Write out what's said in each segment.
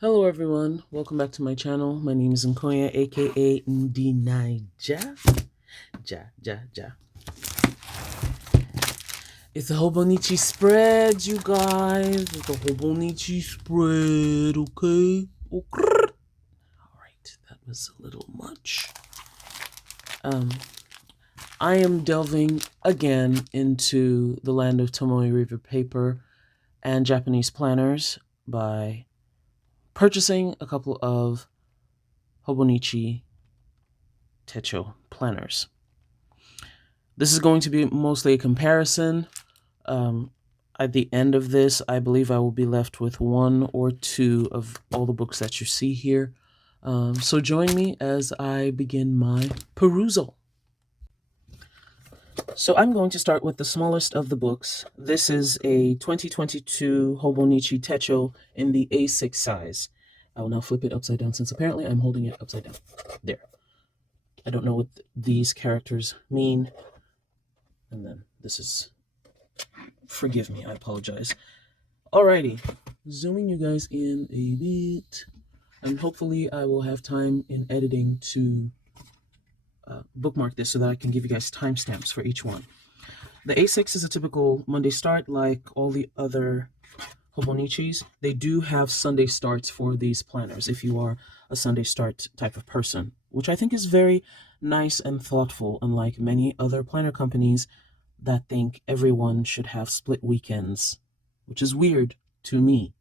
Hello everyone, welcome back to my channel. My name is Nkoya, aka Ndi Naija. Ja. It's a Hobonichi spread, you guys. It's a Hobonichi spread, okay? Alright, that was a little much. I am delving again into the land of Tomoe River paper and Japanese planners by purchasing a couple of Hobonichi Techo planners. This is going to be mostly a comparison. At the end of this, I believe I will be left with one or two of all the books that you see here. So join me as I begin my perusal. So I'm going to start with the smallest of the books. This is a 2022 Hobonichi Techo in the A6 size. I will now flip it upside down since apparently I'm holding it upside down. There. I don't know what these characters mean. And then this is, forgive me, I apologize. Alrighty, zooming you guys in a bit. And hopefully I will have time in editing to bookmark this so that I can give you guys timestamps for each one. The A6 is a typical Monday start like all the other Hobonichis. They do have Sunday starts for these planners if you are a Sunday start type of person, which I think is very nice and thoughtful, unlike many other planner companies that think everyone should have split weekends, which is weird to me,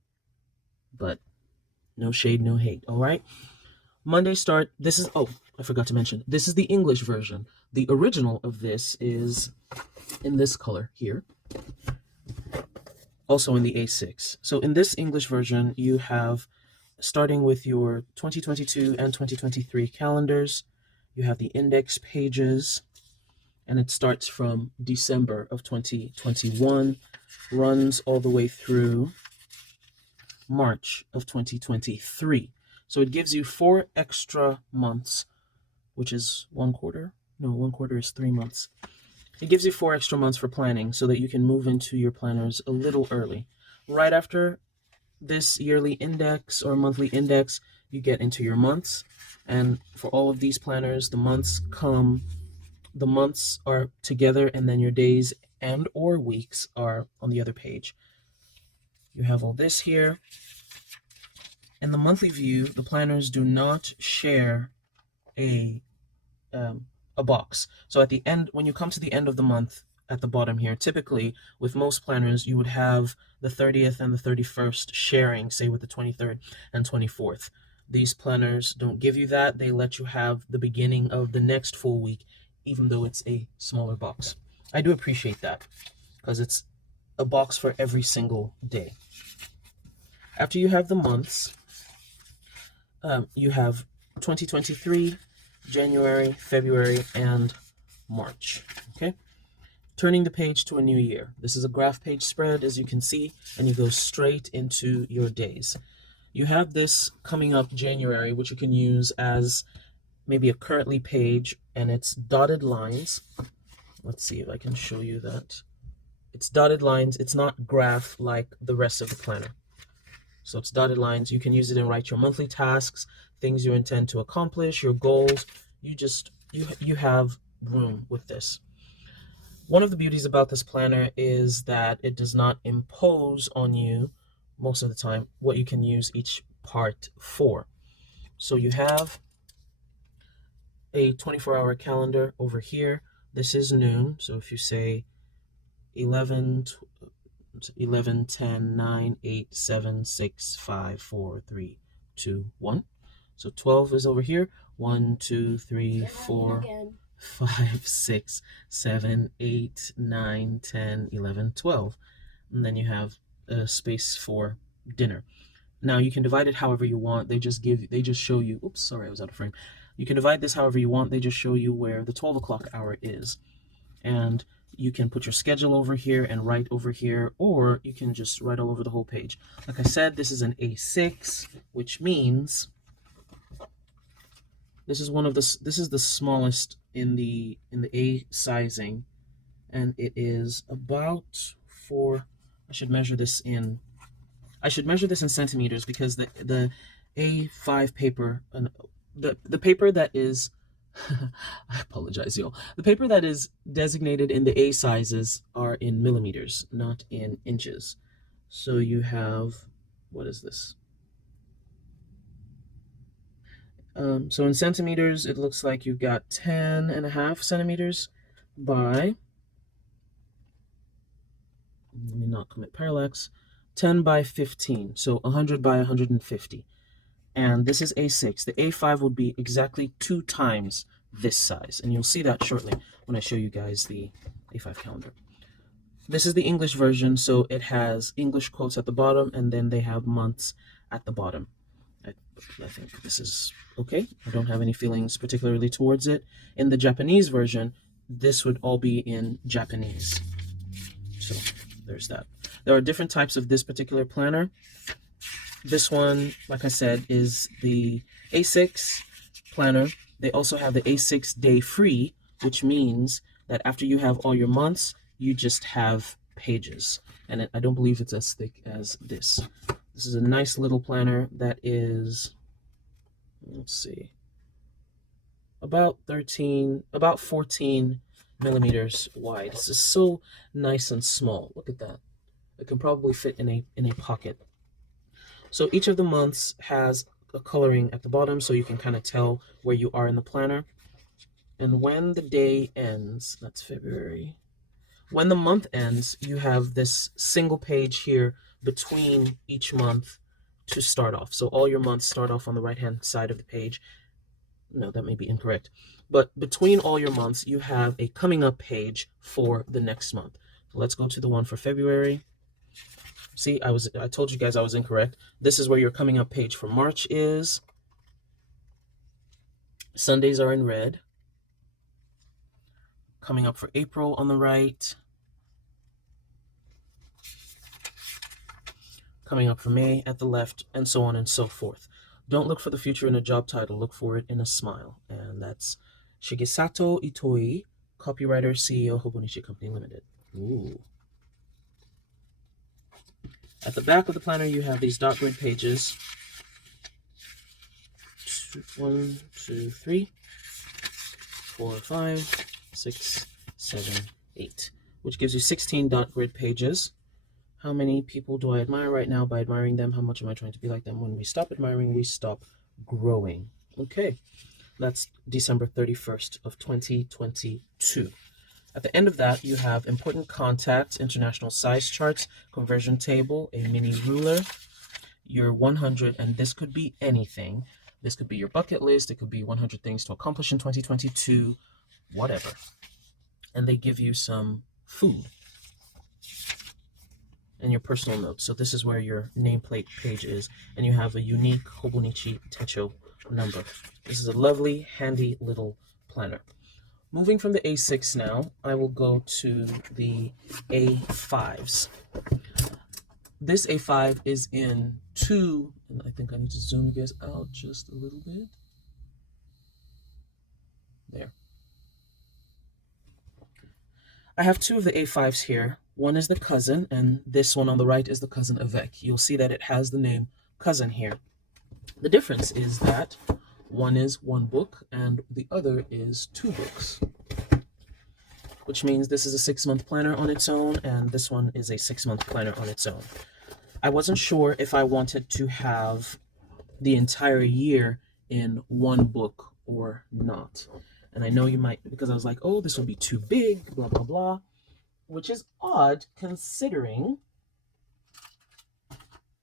but no shade, no hate, all right? Monday start, this is, oh, I forgot to mention, this is the English version. The original of this is in this color here, also in the A6. So in this English version, you have, starting with your 2022 and 2023 calendars, you have the index pages, and it starts from December of 2021, runs all the way through March of 2023. So it gives you 4 extra months, which is 1 quarter. No, 1 quarter is 3 months. It gives you 4 extra months for planning so that you can move into your planners a little early. Right after this yearly index or monthly index, you get into your months. And for all of these planners, the months are together, and then your days and or weeks are on the other page. You have all this here. In the monthly view, the planners do not share a box. So at the end, when you come to the end of the month, at the bottom here, typically with most planners, you would have the 30th and the 31st sharing, say with the 23rd and 24th. These planners don't give you that. They let you have the beginning of the next full week, even though it's a smaller box. I do appreciate that because it's a box for every single day. After you have the months, you have 2023, January, February, and March. Okay? Turning the page to a new year. This is a graph page spread, as you can see, and you go straight into your days. You have this coming up January, which you can use as maybe a currently page, and it's dotted lines. Let's see if I can show you that. It's dotted lines. It's not graph like the rest of the planner. So it's dotted lines. You can use it and write your monthly tasks, things you intend to accomplish, your goals. You have room with this. One of the beauties about this planner is that it does not impose on you most of the time what you can use each part for. So you have a 24-hour calendar over here. This is noon. So if you say 11, 10, 9, 8, 7, 6, 5, 4, 3, 2, 1. So 12 is over here. 1, 2, 3, 4, 5, 6, 7, 8, 9, 10, 11, 12. And then you have a space for dinner. Now you can divide it however you want. They just show you, oops, sorry, I was out of frame. You can divide this however you want. They just show you where the 12 o'clock hour is. And you can put your schedule over here and write over here, or you can just write all over the whole page. Like I said, this is an A6, which means this is the smallest in the A sizing, and it is about I should measure this in I should measure this in centimeters because the A5 paper, the paper that is, I apologize, y'all. The paper that is designated in the A sizes are in millimeters, not in inches. So you have, what is this? So in centimeters, it looks like you've got 10.5 centimeters by, let me not commit parallax, 10 by 15, so 100 by 150. And this is A6. The A5 would be exactly 2 times this size, and you'll see that shortly when I show you guys the A5 calendar. This is the English version, so it has English quotes at the bottom, and then they have months at the bottom. I think this is okay. I don't have any feelings particularly towards it. In the Japanese version, this would all be in Japanese. So there's that. There are different types of this particular planner. This one, like I said, is the A6 planner. They also have the A6 day free, which means that after you have all your months, you just have pages. And I don't believe it's as thick as this. This is a nice little planner that is, let's see, about 14 millimeters wide. This is so nice and small. Look at that. It can probably fit in a pocket. So each of the months has a coloring at the bottom so you can kind of tell where you are in the planner. And when the day ends, that's February. When the month ends, you have this single page here between each month to start off. So all your months start off on the right-hand side of the page. No, that may be incorrect. But between all your months, you have a coming up page for the next month. So let's go to the one for February. See, I told you guys I was incorrect. This is where your coming up page for March is. Sundays are in red. Coming up for April on the right. Coming up for May at the left, and so on and so forth. Don't look for the future in a job title, look for it in a smile. And that's Shigesato Itoi, copywriter, CEO, Hobonichi Company Limited. Ooh. At the back of the planner, you have these dot grid pages. 1, 2, 3, 4, 5, 6, 7, 8, which gives you 16 dot grid pages. How many people do I admire right now? By admiring them, how much am I trying to be like them? When we stop admiring, we stop growing. Okay, that's December 31st of 2022. At the end of that, you have important contacts, international size charts, conversion table, a mini ruler, your 100, and this could be anything. This could be your bucket list. It could be 100 things to accomplish in 2022, whatever. And they give you some food and your personal notes. So this is where your nameplate page is, and you have a unique Hobonichi Techo number. This is a lovely, handy little planner. Moving from the A6 now, I will go to the A5s. This A5 is in 2, and I think I need to zoom you guys out just a little bit. There. I have 2 of the A5s here. One is the Cousin, and this one on the right is the Cousin Avec. You'll see that it has the name Cousin here. The difference is that one is 1 book and the other is 2 books, which means this is a 6-month planner on its own, and this one is a 6-month planner on its own. I wasn't sure if I wanted to have the entire year in 1 book or not. And I know you might, because I was like, oh, this would be too big, blah, blah, blah. Which is odd considering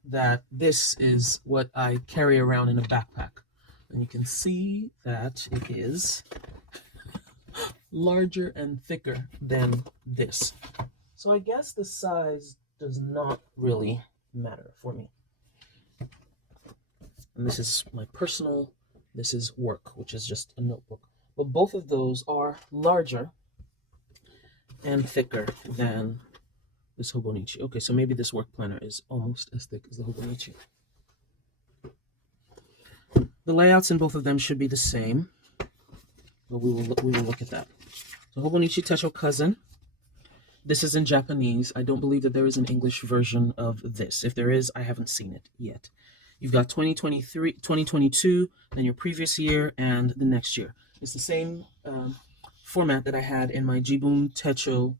that this is what I carry around in a backpack. And you can see that it is larger and thicker than this. So I guess the size does not really matter for me. And this is my personal, this is work, which is just a notebook. But both of those are larger and thicker than this Hobonichi. Okay, so maybe this work planner is almost as thick as the Hobonichi. The layouts in both of them should be the same, but we will look at that. So Hobonichi Techo Cousin. This is in Japanese. I don't believe that there is an English version of this. If there is, I haven't seen it yet. You've got 2023, 2022, then your previous year, and the next year. It's the same format that I had in my Hobonichi Techo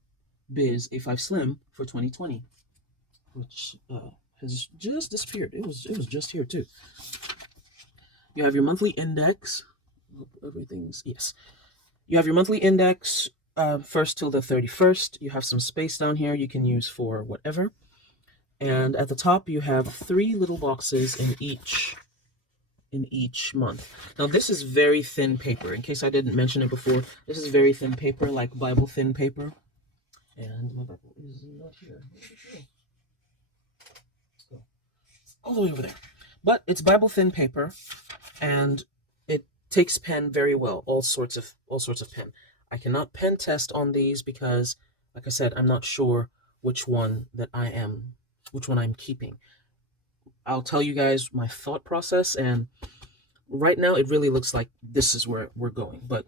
Biz A5 Slim for 2020, which has just disappeared. It was just here too. You have your monthly index. Everything's, yes. You have your monthly index first till the 31st. You have some space down here you can use for whatever. And at the top, you have 3 little boxes in each month. Now, this is very thin paper. In case I didn't mention it before, this is very thin paper, like Bible thin paper. And my Bible is not here. So, all the way over there. But it's Bible thin paper, and it takes pen very well. All sorts of pen. I cannot pen test on these because, like I said, I'm not sure which one I'm keeping. I'll tell you guys my thought process, and right now it really looks like this is where we're going, but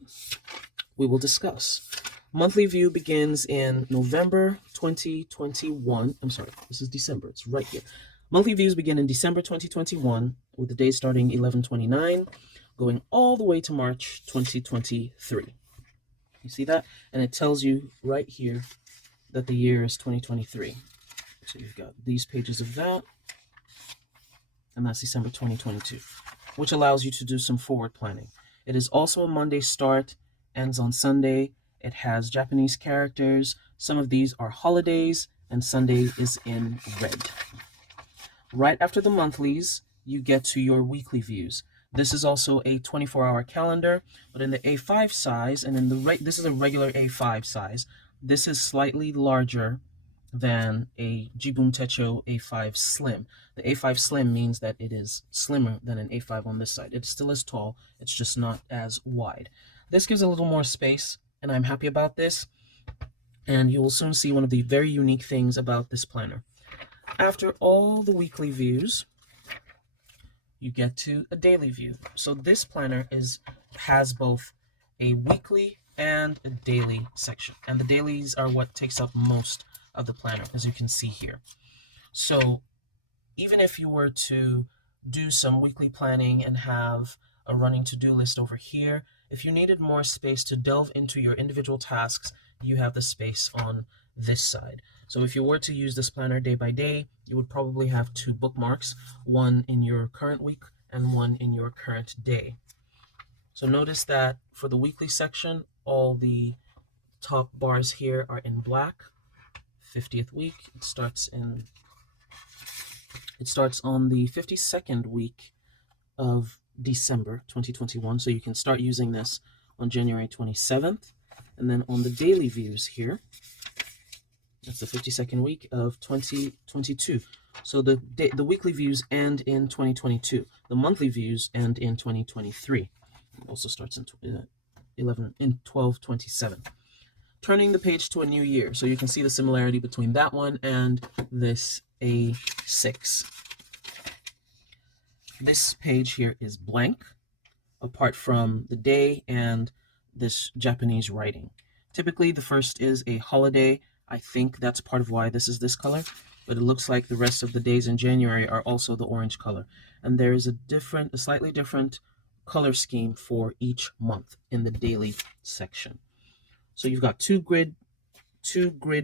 we will discuss. Monthly view begins in November 2021. I'm sorry, this is December. It's right here. Monthly views begin in December 2021 with the day starting 11/29, going all the way to March 2023. You see that? And it tells you right here that the year is 2023. So you've got these pages of that, and that's December 2022, which allows you to do some forward planning. It is also a Monday start, ends on Sunday. It has Japanese characters. Some of these are holidays, and Sunday is in red. Right after the monthlies, you get to your weekly views. This is also a 24-hour calendar, but in the A5 size, and in the this is a regular A5 size. This is slightly larger than a Hobonichi Techo A5 Slim. The A5 Slim means that it is slimmer than an A5 on this side. It's still as tall, it's just not as wide. This gives a little more space, and I'm happy about this. And you will soon see one of the very unique things about this planner. After all the weekly views, you get to a daily view. So this planner has both a weekly and a daily section. And the dailies are what takes up most of the planner, as you can see here. So even if you were to do some weekly planning and have a running to-do list over here, if you needed more space to delve into your individual tasks, you have the space on this side. So if you were to use this planner day by day, you would probably have 2 bookmarks, one in your current week and one in your current day. So notice that for the weekly section, all the top bars here are in black. 50th week, it starts on the 52nd week of December 2021, so you can start using this on January 27th. And then on the daily views here, that's the 52nd week of 2022. So the weekly views end in 2022. The monthly views end in 2023. It also starts in 12/27. Turning the page to a new year, so you can see the similarity between that one and this A6. This page here is blank, apart from the day and this Japanese writing. Typically, the first is a holiday. I think that's part of why this is this color, but it looks like the rest of the days in January are also the orange color. And there is a slightly different color scheme for each month in the daily section. So you've got two grid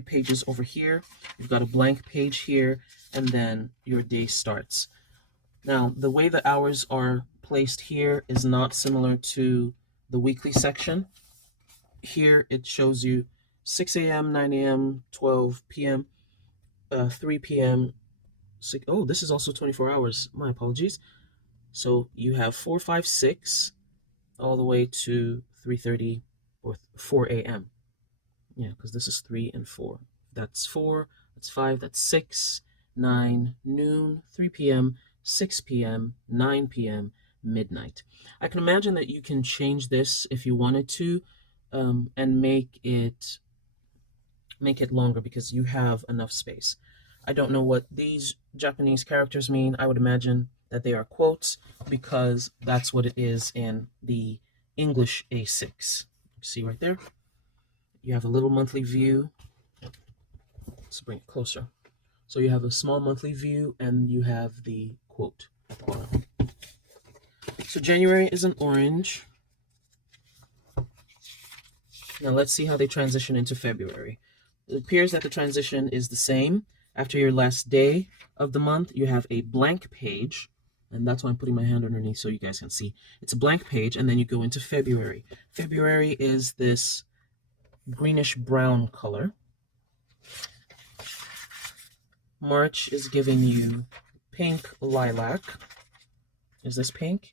pages over here. You've got a blank page here, and then your day starts. Now, the way the hours are placed here is not similar to the weekly section. Here it shows you 6 a.m., 9 a.m., 12 p.m., 3 p.m. Oh, this is also 24 hours. My apologies. So you have 4, 5, 6, all the way to 3:30 or 4 a.m. Yeah, because this is 3 and 4. That's 4, that's 5, that's 6, 9, noon, 3 p.m., 6 p.m., 9 p.m., midnight. I can imagine that you can change this if you wanted to, and make it longer because you have enough space. I don't know what these Japanese characters mean. I would imagine that they are quotes because that's what it is in the English A6. See right there? You have a little monthly view Let's bring it closer. So you have a small monthly view and you have the quote at the bottom. So January is an orange. Now let's see how they transition into February. It appears that the transition is the same. After your last day of the month, you have a blank page, and that's why I'm putting my hand underneath so you guys can see. It's a blank page, and then you go into February. February is this greenish brown color. March is giving you pink lilac. Is this pink?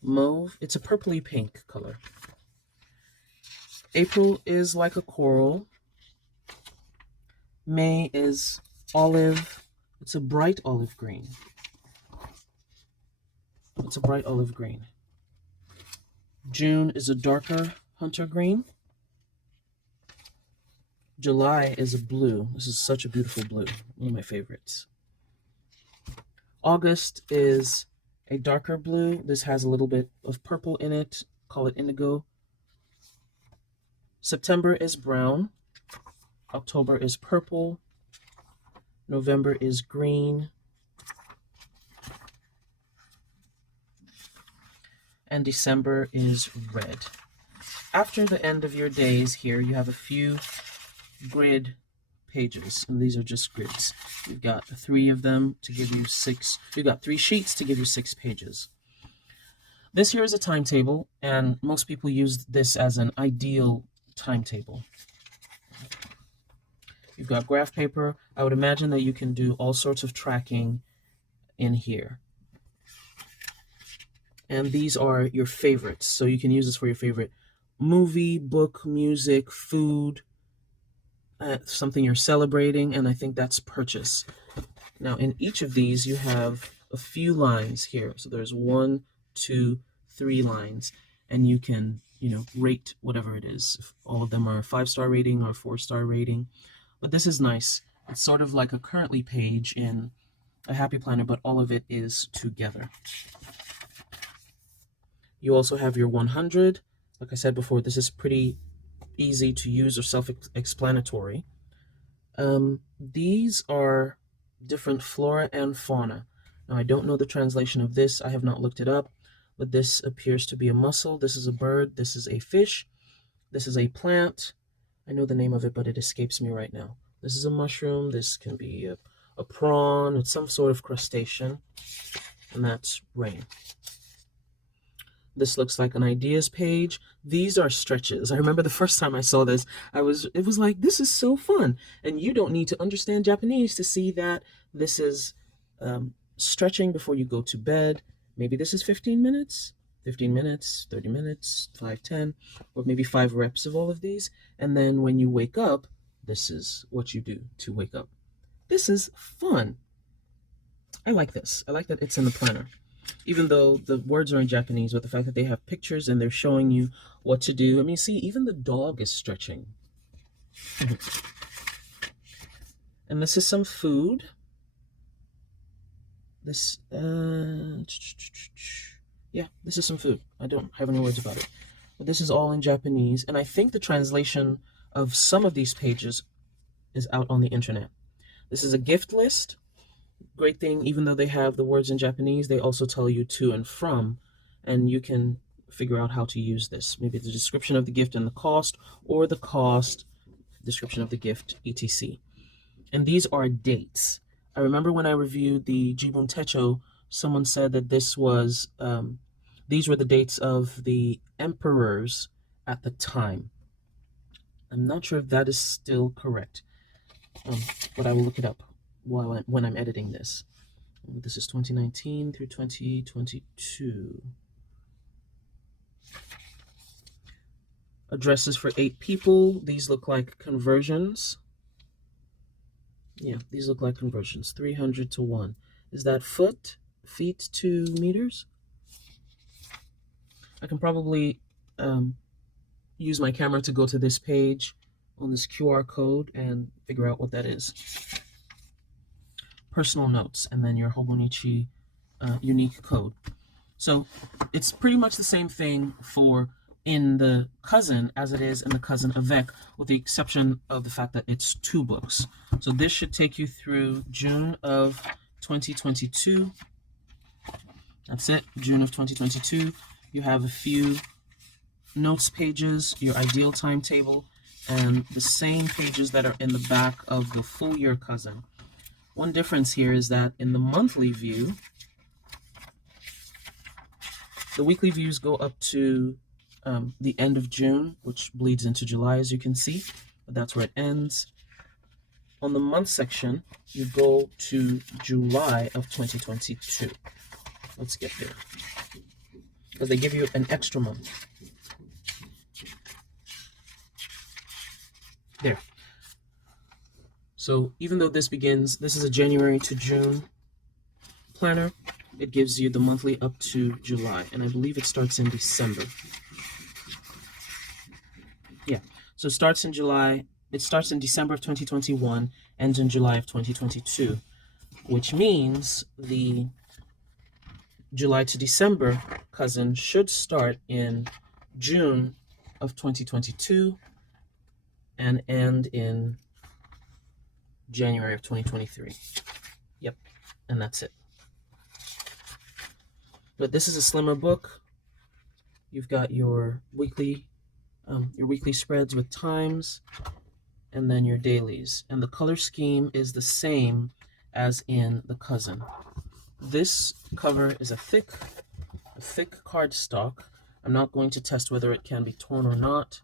Mauve. It's a purpley pink color. April is like a coral. May is olive. It's a bright olive green. It's a bright olive green. June is a darker hunter green. July is a blue. This is such a beautiful blue. One of my favorites. August is a darker blue. This has a little bit of purple in it. Call it indigo. September is brown. October is purple. November is green. And December is red. After the end of your days here, you have a few grid pages, and these are just grids. You've got 3 of them to give you 6. You've got 3 sheets to give you 6 pages. This here is a timetable, and most people use this as an ideal timetable. You've got graph paper. I would imagine that you can do all sorts of tracking in here. And these are your favorites, so you can use this for your favorite movie, book, music, food, something you're celebrating, and I think that's purchase. Now, in each of these, you have a few lines here. So there's 1, 2, 3 lines, and you can, rate whatever it is. If all of them are a 5-star rating or 4-star rating. But this is nice. It's sort of like a currently page in a Happy Planner, but all of it is together. You also have your 100. Like I said before, this is pretty easy to use or self-explanatory. These are different flora and fauna. Now, I don't know the translation of this. I have not looked it up, but this appears to be a mussel. This is a bird. This is a fish. This is a plant. I know the name of it, but it escapes me right now. This is a mushroom. This can be a prawn. It's some sort of crustacean, and that's rain. This looks like an ideas page. These are stretches. I remember the first time I saw this, it was like, this is so fun. And you don't need to understand Japanese to see that this is stretching before you go to bed. Maybe this is 15 minutes, 15 minutes, 30 minutes, 5, 10, or maybe 5 reps of all of these. And then when you wake up, this is what you do to wake up. This is fun. I like this. I like that it's in the planner. Even though the words are in Japanese, but the fact that they have pictures and they're showing you what to do. I mean, see, even the dog is stretching. And this is some food. This, yeah, this is some food. I don't have any words about it. But this is all in Japanese. And I think the translation of some of these pages is out on the internet. This is a gift list. Great thing, even though they have the words in Japanese, they also tell you to and from, and you can figure out how to use this. Maybe the description of the gift and the cost, or the cost, description of the gift, etc. And these are dates. I remember when I reviewed the Hobonichi Techo, someone said that this was, these were the dates of the emperors at the time. I'm not sure if that is still correct, but I will look it up when I'm editing this. This is 2019 through 2022. Addresses for 8 people. These look like conversions. Yeah, these look like conversions. 300 to 1. Is that feet to meters? I can probably use my camera to go to this page on this QR code and figure out what that is. Personal notes, and then your Hobonichi unique code. So it's pretty much the same thing for in the Cousin as it is in the Cousin Avec, with the exception of the fact that it's 2 books. So this should take you through June of 2022. That's it, June of 2022. You have a few notes pages, your ideal timetable, and the same pages that are in the back of the full year Cousin. One difference here is that in the monthly view, the weekly views go up to the end of June, which bleeds into July, as you can see, but that's where it ends. On the month section, you go to July of 2022. Let's get there, because they give you an extra month. There. So even though this is a January to June planner, it gives you the monthly up to July, and I believe it starts in December. Yeah, so it starts in July, it starts in December of 2021, ends in July of 2022, which means the July to December Cousin should start in June of 2022 and end in January of 2023. Yep, and that's it. But this is a slimmer book. You've got your weekly spreads with times, and then your dailies. And the color scheme is the same as in the Cousin. This cover is a thick cardstock. I'm not going to test whether it can be torn or not,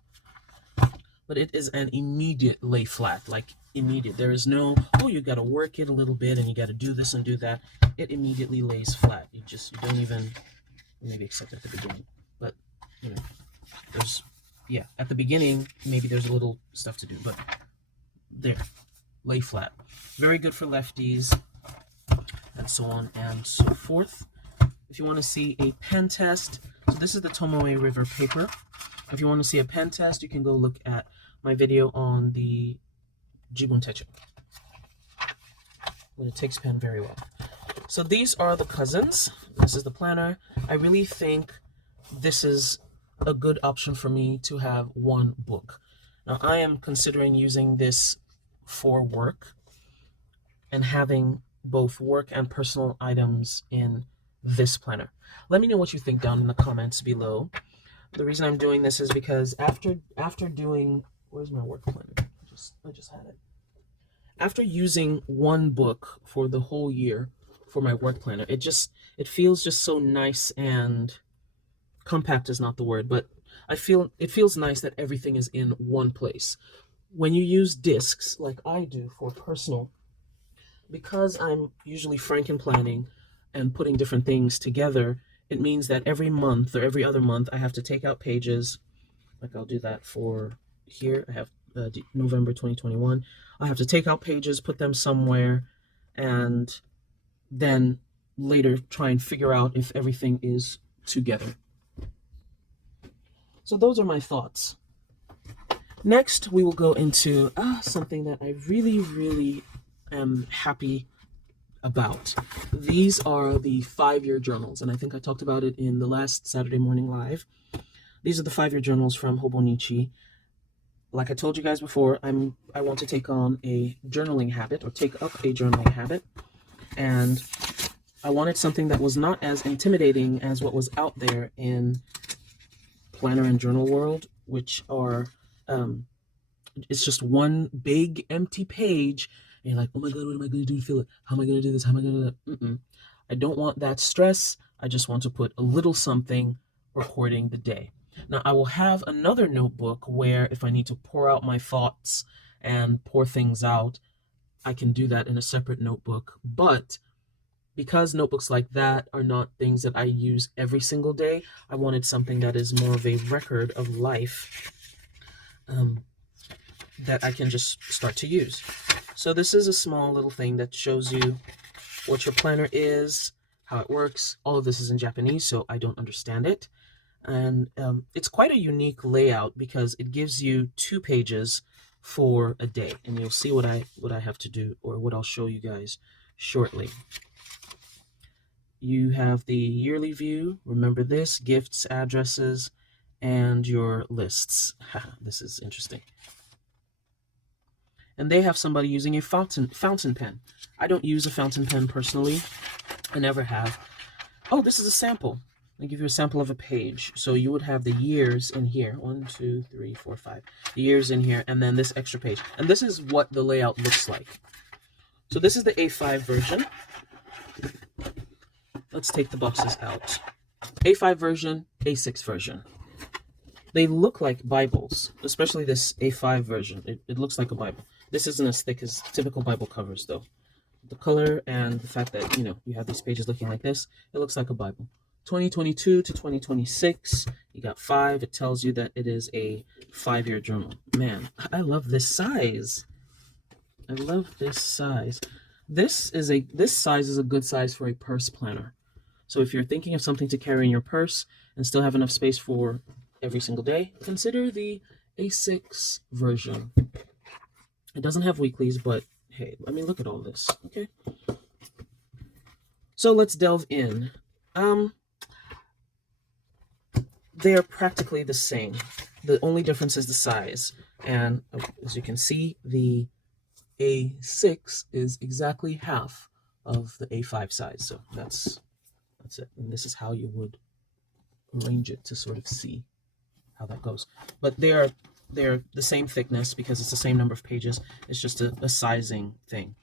but it is an immediate lay flat, like immediate. There is no, oh, you got to work it a little bit and you got to do this and do that. It immediately lays flat. You don't even, maybe except at the beginning, but you know, there's, yeah, at the beginning, maybe there's a little stuff to do, but there, lay flat. Very good for lefties, and so on and so forth. If you want to see a pen test, so this is the Tomoe River paper. If you want to see a pen test, you can go look at my video on the Hobonichi Techo. But it takes pen very well. So these are the Cousins. This is the planner. I really think this is a good option for me to have one book. Now I am considering using this for work and having both work and personal items in this planner. Let me know what you think down in the comments below. The reason I'm doing this is because after doing, where's my work planner? I just had it. After using one book for the whole year for my work planner, it feels just so nice, and compact is not the word, but it feels nice that everything is in one place. When you use discs like I do for personal, because I'm usually franken-planning and putting different things together, it means that every month or every other month I have to take out pages. Like I'll do that for here. I have November 2021. I have to take out pages, put them somewhere, and then later try and figure out if everything is together. So those are my thoughts. Next, we will go into something that I really, really am happy about. These are the 5-year journals, and I think I talked about it in the last Saturday morning live. These are the 5-year journals from Hobonichi. Like I told you guys before, I want to take on a journaling habit, or take up a journaling habit, and I wanted something that was not as intimidating as what was out there in planner and journal world, which are it's just one big empty page, and you're like, oh my god, what am I going to do to fill it? How am I going to do this? How am I going to do that? I don't want that stress. I just want to put a little something recording the day. Now, I will have another notebook where if I need to pour out my thoughts and pour things out, I can do that in a separate notebook. But because notebooks like that are not things that I use every single day, I wanted something that is more of a record of life that I can just start to use. So this is a small little thing that shows you what your planner is, how it works. All of this is in Japanese, so I don't understand it. And it's quite a unique layout because it gives you 2 pages for a day, and you'll see what I have to do, or what I'll show you guys shortly. You have the yearly view, remember this, gifts, addresses, and your lists. This is interesting. And they have somebody using a fountain pen. I don't use a fountain pen personally. I never have. Oh, this is a sample. I'll give you a sample of a page. So you would have the years in here. 1, 2, 3, 4, 5. The years in here, and then this extra page. And this is what the layout looks like. So this is the A5 version. Let's take the boxes out. A5 version, A6 version. They look like Bibles, especially this A5 version. It looks like a Bible. This isn't as thick as typical Bible covers, though. The color and the fact that, you have these pages looking like this, it looks like a Bible. 2022 to 2026, you got 5. It tells you that it is a 5-year journal. Man, I love this size. I love this size. This size is a good size for a purse planner. So if you're thinking of something to carry in your purse and still have enough space for every single day, consider the A6 version. It doesn't have weeklies, but hey, I mean, look at all this, okay? So let's delve in. They are practically the same. The only difference is the size. And as you can see, the A6 is exactly half of the A5 size. So that's it. And this is how you would arrange it to sort of see how that goes. But they're the same thickness because it's the same number of pages. It's just a sizing thing.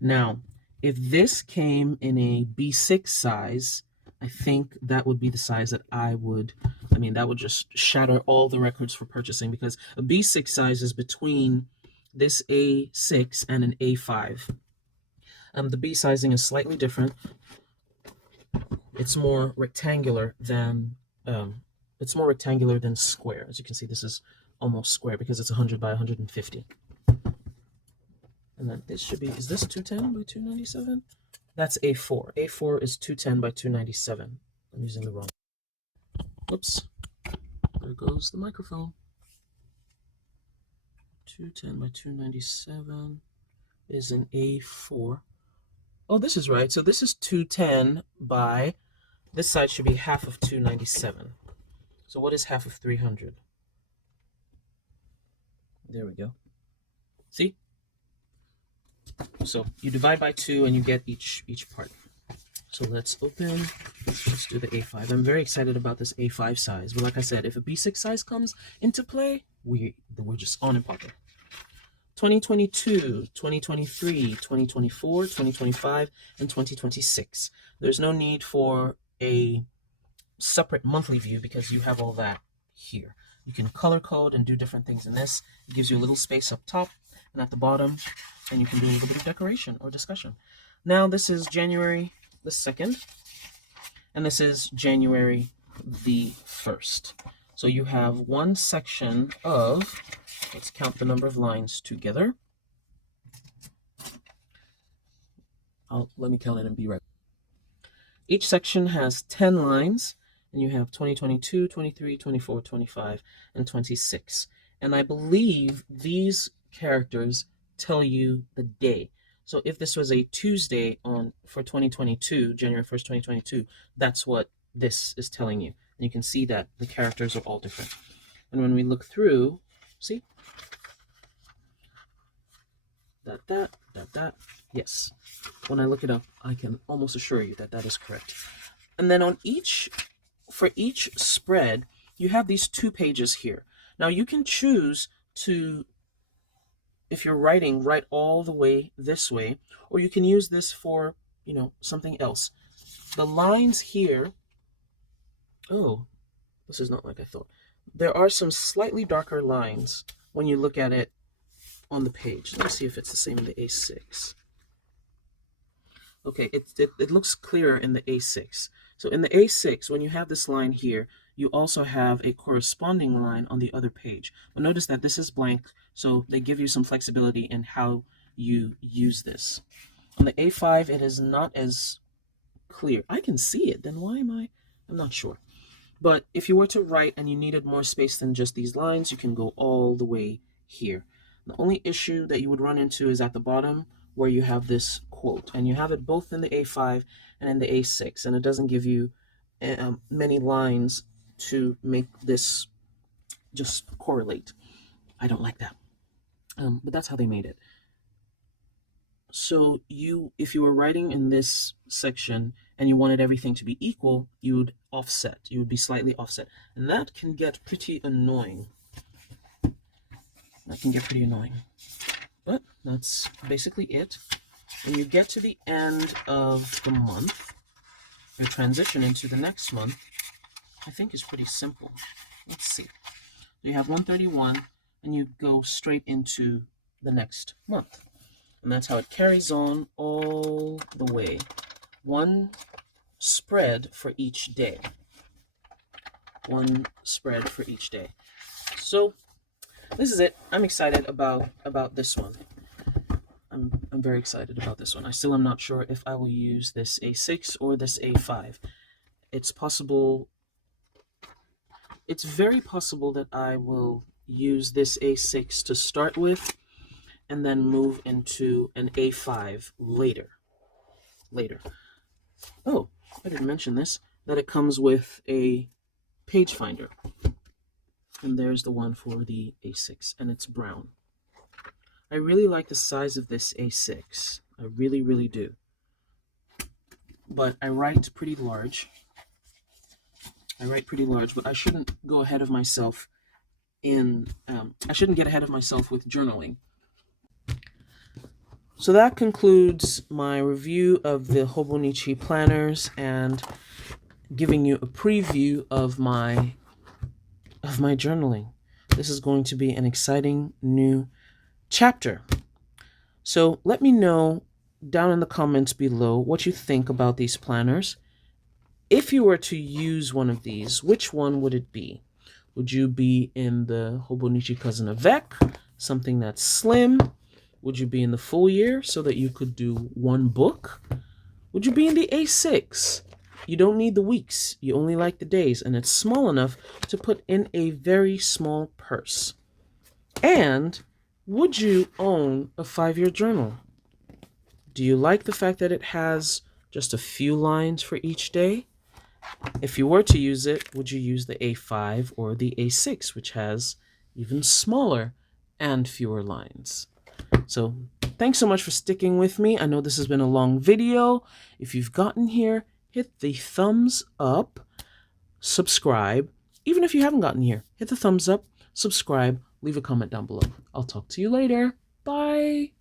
Now, if this came in a B6 size, I think that would be the size that that would just shatter all the records for purchasing, because a B6 size is between this A6 and an A5. The B sizing is slightly different. It's more rectangular than square. As you can see, this is almost square because it's 100 by 150. And then this should be, is this 210 by 297? That's A4. A4 is 210 by 297. I'm using the wrong. Whoops. There goes the microphone. 210 by 297 is an A4. Oh, this is right. So this is 210 by, this side should be half of 297. So what is half of 300? There we go. See? So you divide by 2 and you get each part. So let's open. Let's do the A5. I'm very excited about this A5 size. But like I said, if a B6 size comes into play, we're just on and popping. 2022, 2023, 2024, 2025, and 2026. There's no need for a separate monthly view because you have all that here. You can color code and do different things in this. It gives you a little space up top and at the bottom, and you can do a little bit of decoration or discussion. Now this is January the 2nd, and this is January the 1st. So you have one section of, let's count the number of lines together. Let me count it and be right. Each section has 10 lines, and you have 2022, 23, 24, 25, and 26. And I believe these characters tell you the day. So if this was a Tuesday for 2022, January 1st, 2022, that's what this is telling you. And you can see that the characters are all different. And when we look through, see? That. Yes. When I look it up, I can almost assure you that that is correct. And then for each spread, you have these 2 pages here. Now you can choose to, if you're writing, write all the way this way, or you can use this for, something else. The lines here, oh, this is not like I thought. There are some slightly darker lines when you look at it on the page. Let me see if it's the same in the A6. Okay, it looks clearer in the A6. So in the A6, when you have this line here, you also have a corresponding line on the other page. But notice that this is blank, so they give you some flexibility in how you use this. On the A5, it is not as clear. I can see it, then why am I'm not sure. But if you were to write and you needed more space than just these lines, you can go all the way here. The only issue that you would run into is at the bottom where you have this quote, and you have it both in the A5 and in the A6, and it doesn't give you many lines to make this just correlate. I don't like that. But that's how they made it. So if you were writing in this section and you wanted everything to be equal, you would offset. You would be slightly offset. And that can get pretty annoying. But that's basically it. When you get to the end of the month, your transition into the next month, I think, is pretty simple. Let's see. You have 131, and you go straight into the next month. And that's how it carries on all the way. One spread for each day. One spread for each day. So this is it. I'm excited about this one. I'm very excited about this one. I still am not sure if I will use this A6 or this A5. It's possible. It's very possible that I will use this A6 to start with and then move into an A5 later. Oh, I didn't mention this, that it comes with a page finder. And there's the one for the A6, and it's brown. I really like the size of this A6. I really, really do. But I write pretty large. But I shouldn't go ahead of myself I shouldn't get ahead of myself with journaling. So that concludes my review of the Hobonichi planners and giving you a preview of my journaling. This is going to be an exciting new chapter. So let me know down in the comments below what you think about these planners. If you were to use one of these, which one would it be? Would you be in the Hobonichi Cousin Avec, something that's slim? Would you be in the full year so that you could do one book? Would you be in the A6? You don't need the weeks, you only like the days, and it's small enough to put in a very small purse. And would you own a 5-year journal? Do you like the fact that it has just a few lines for each day? If you were to use it, would you use the A5 or the A6, which has even smaller and fewer lines? So thanks so much for sticking with me. I know this has been a long video. If you've gotten here, hit the thumbs up, subscribe. Even if you haven't gotten here, hit the thumbs up, subscribe, leave a comment down below. I'll talk to you later. Bye.